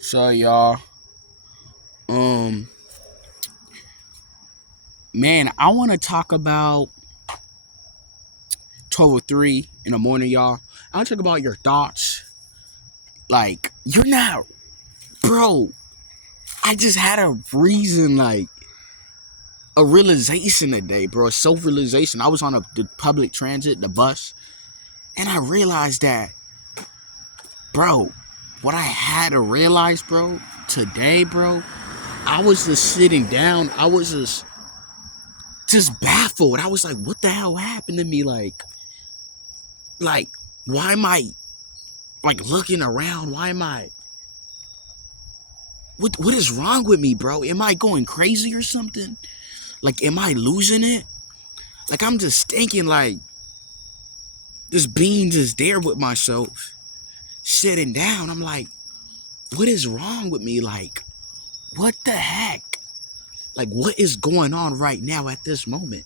So y'all, um, man, I want to talk about 12:03 in the morning, y'all. I want to talk about your thoughts. Like, you're not, bro. I just had a reason, like a realization today, bro. A self-realization. I was on the public transit, the bus, and I realized that, bro. What I had to realize, bro, today, bro. I was just sitting down. I was just baffled. I was like, what the hell happened to me? Like, why am I like looking around? Why am I? What is wrong with me, bro? Am I going crazy or something? Like, am I losing it? Like, I'm just thinking, like, just being just there with myself, sitting down. I'm like, what is wrong with me? Like, what the heck? Like, what is going on right now at this moment?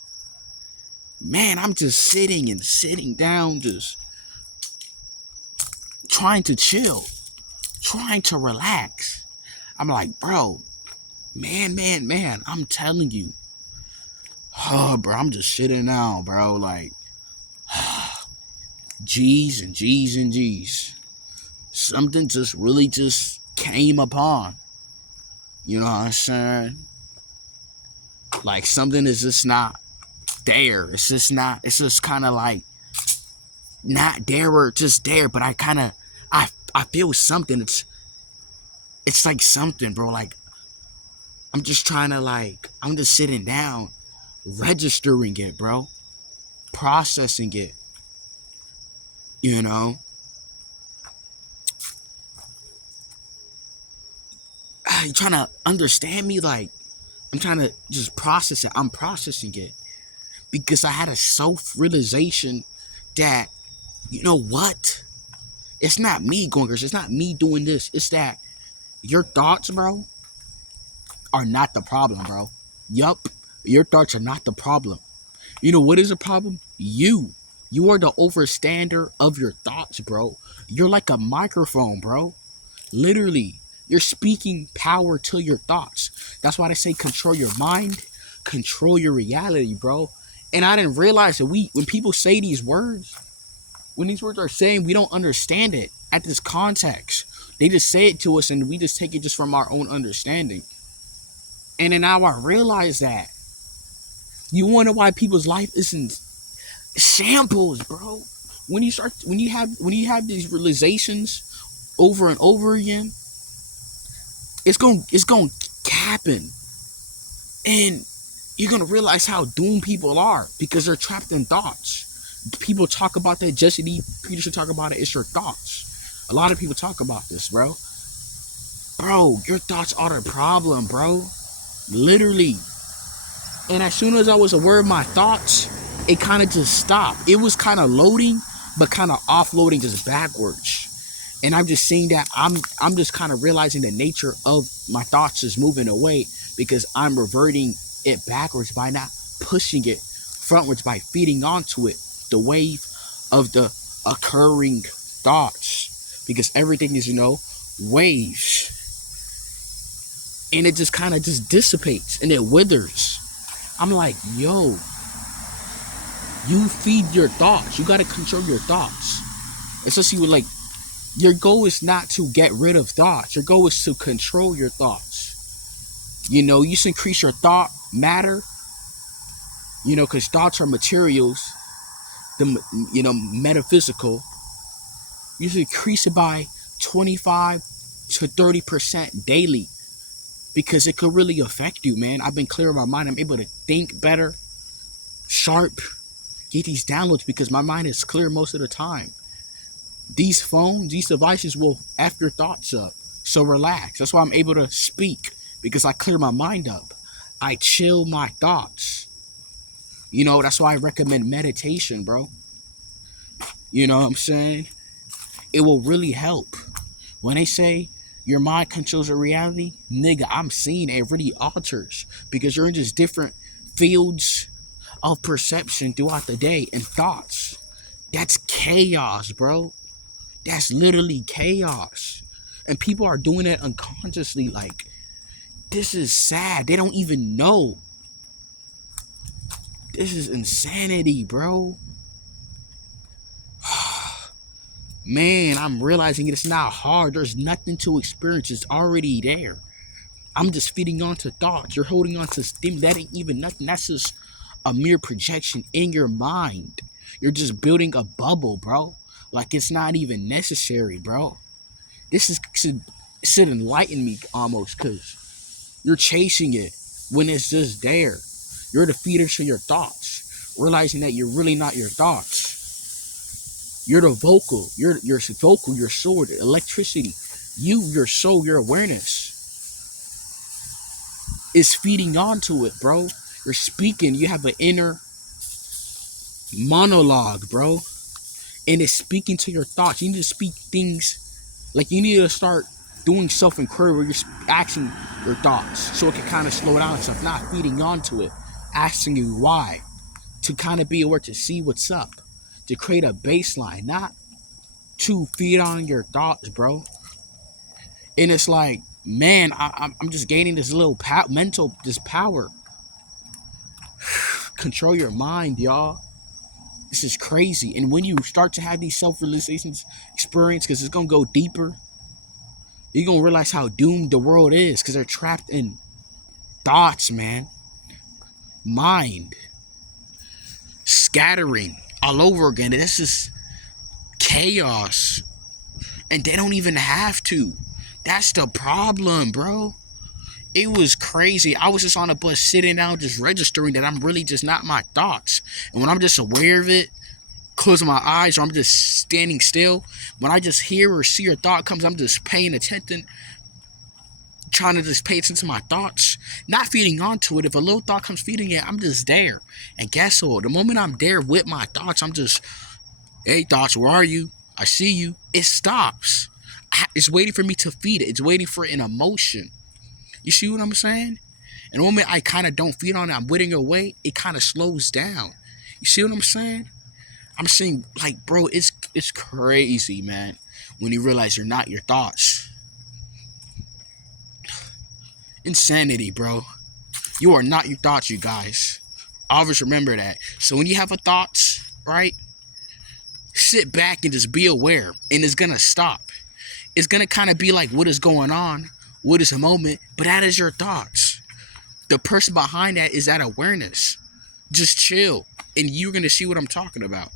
Man, I'm just sitting down, just trying to chill, trying to relax. I'm like, bro, man, I'm telling you. Oh, bro, I'm just sitting down, bro. Like, G's and G's and G's. Something just really just came upon. You know what I'm saying? Like, something is just not there. It's just not, it's just kind of like not there or just there, but I feel something. It's like something, bro. Like, I'm just trying to, like, I'm just sitting down, registering it, bro. Processing it, you know? You trying to understand me? Like, I'm trying to just process it. I'm processing it because I had a self realization that, you know what? It's not me going crazy. It's not me doing this. It's that your thoughts, bro, are not the problem, bro. Yup. Your thoughts are not the problem. You know what is a problem? You. You are the overstander of your thoughts, bro. You're like a microphone, bro. Literally, you're speaking power to your thoughts. That's why they say control your mind, control your reality, bro. And I didn't realize that when people say these words, when these words are saying, we don't understand it at this context. They just say it to us and we just take it just from our own understanding. And then now I realize that. You wonder why people's life isn't shambles, bro. When you have these realizations over and over again, it's going to happen, and you're gonna realize how doomed people are because they're trapped in thoughts. People talk about that. Jesse D. Peterson talk about it. It's your thoughts. A lot of people talk about this, bro. Bro, your thoughts are the problem, bro. Literally. And as soon as I was aware of my thoughts, it kind of just stopped. It was kind of loading, but kind of offloading just backwards. And I'm just seeing that I'm just kind of realizing the nature of my thoughts is moving away because I'm reverting it backwards by not pushing it frontwards by feeding onto it the wave of the occurring thoughts because everything is waves, and it just kind of just dissipates and it withers. I'm like, yo, you feed your thoughts. You got to control your thoughts, especially with, like, your goal is not to get rid of thoughts. Your goal is to control your thoughts. You should increase your thought matter, because thoughts are materials, metaphysical. You should increase it by 25 to 30% daily because it could really affect you, man. I've been clear in my mind. I'm able to think better, sharp, get these downloads because my mind is clear most of the time. These phones, these devices will F your thoughts up. So relax. That's why I'm able to speak because I clear my mind up. I chill my thoughts. That's why I recommend meditation, bro. You know what I'm saying? It will really help. When they say your mind controls your reality, nigga, I'm seeing it really alters because you're in just different fields of perception throughout the day and thoughts. That's chaos, bro. That's literally chaos. And people are doing it unconsciously. Like, this is sad. They don't even know. This is insanity, bro. Man, I'm realizing it's not hard. There's nothing to experience. It's already there. I'm just feeding on to thoughts. You're holding on to stim. That ain't even nothing. That's just a mere projection in your mind. You're just building a bubble, bro. Like, it's not even necessary, bro. This is should enlighten me almost, because you're chasing it when it's just there. You're the feeder to your thoughts, realizing that you're really not your thoughts. You're the vocal. You're vocal. Your soul, the electricity. Your soul, your awareness is feeding onto it, bro. You're speaking. You have an inner monologue, bro, and it's speaking to your thoughts. You need to speak things like you need to start doing self-inquiry where you're asking your thoughts so it can kind of slow down and stuff, not feeding onto it, asking you why, to kind of be aware, to see what's up, to create a baseline, not to feed on your thoughts, bro. And it's like, man, I'm just gaining this little mental, this power. Control your mind, y'all. This is crazy. And when you start to have these self-realizations experience, because it's going to go deeper, you're going to realize how doomed the world is, because they're trapped in thoughts, man. Mind. Scattering all over again. This is chaos. And they don't even have to. That's the problem, bro. It was crazy. I was just on a bus sitting down, just registering that I'm really just not my thoughts. And when I'm just aware of it, closing my eyes, or I'm just standing still, when I just hear or see a thought comes, I'm just paying attention, trying to just pay attention to my thoughts, not feeding onto it. If a little thought comes feeding it, I'm just there. And guess what? The moment I'm there with my thoughts, I'm just, hey, thoughts, where are you? I see you. It stops. It's waiting for me to feed it. It's waiting for an emotion. You see what I'm saying? And the moment I kind of don't feed on it, I'm waiting away, it kind of slows down. You see what I'm saying? I'm saying, like, bro, it's crazy, man, when you realize you're not your thoughts. Insanity, bro. You are not your thoughts, you guys. Always remember that. So when you have a thoughts, right, sit back and just be aware, and it's gonna stop. It's gonna kind of be like, what is going on? What is a moment? But that is your thoughts. The person behind that is that awareness. Just chill, and you're gonna see what I'm talking about.